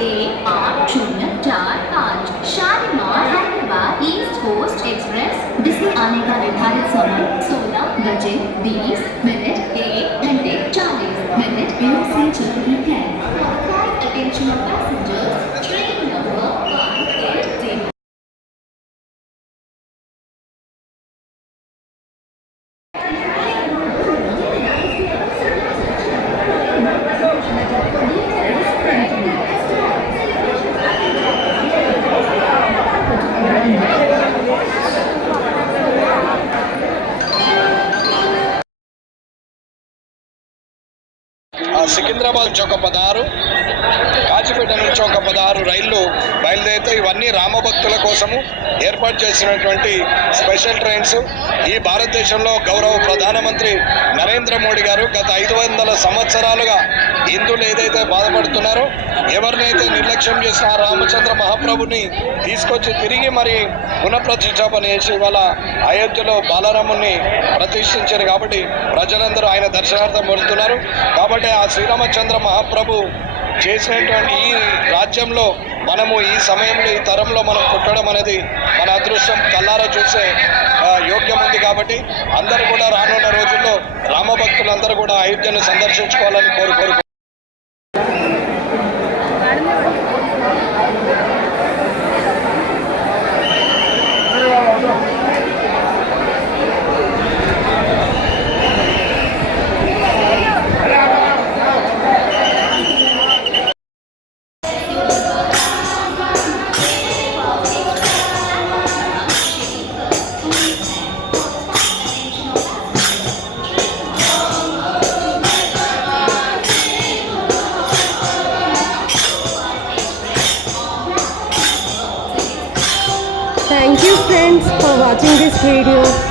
AR045 Shalimar Hyderabad East Coast Express जिसमें आने का निर्धारित समय 16:20 1 घंटे 40 से चल रही है। Attention of passengers, train number 180. సికింద్రాబాద్ నుంచి ఒక 16, కాచిపేట నుంచి ఒక 16 రైళ్లు బయలుదేరితే ఇవన్నీ రామభక్తుల కోసము ఏర్పాటు చేసినటువంటి స్పెషల్ ట్రైన్స్. ఈ భారతదేశంలో గౌరవ ప్రధానమంత్రి నరేంద్ర మోడీ గారు గత 500 సంవత్సరాలుగా హిందువులు ఏదైతే బాధపడుతున్నారో, ఎవరినైతే నిర్లక్ష్యం చేసిన ఆ రామచంద్ర మహాప్రభుని తీసుకొచ్చి తిరిగి మరి పునఃప్రతిష్టాపన చేసి ఇవాళ అయోధ్యలో బాలరాముని ప్రతిష్ఠించారు. కాబట్టి ప్రజలందరూ ఆయన దర్శనార్థం వెళ్తున్నారు. కాబట్టి ఆ శ్రీరామచంద్ర మహాప్రభు చేసినటువంటి ఈ రాజ్యంలో మనము ఈ సమయంలో ఈ తరంలో మనం పుట్టడం అనేది మన అదృష్టం, కల్లారా చూసే యోగ్యం ఉంది. కాబట్టి అందరూ కూడా రానున్న రోజుల్లో రామభక్తులందరూ కూడా అయోధ్యను సందర్శించుకోవాలని కోరుకోరు. Thank you friends for watching this video.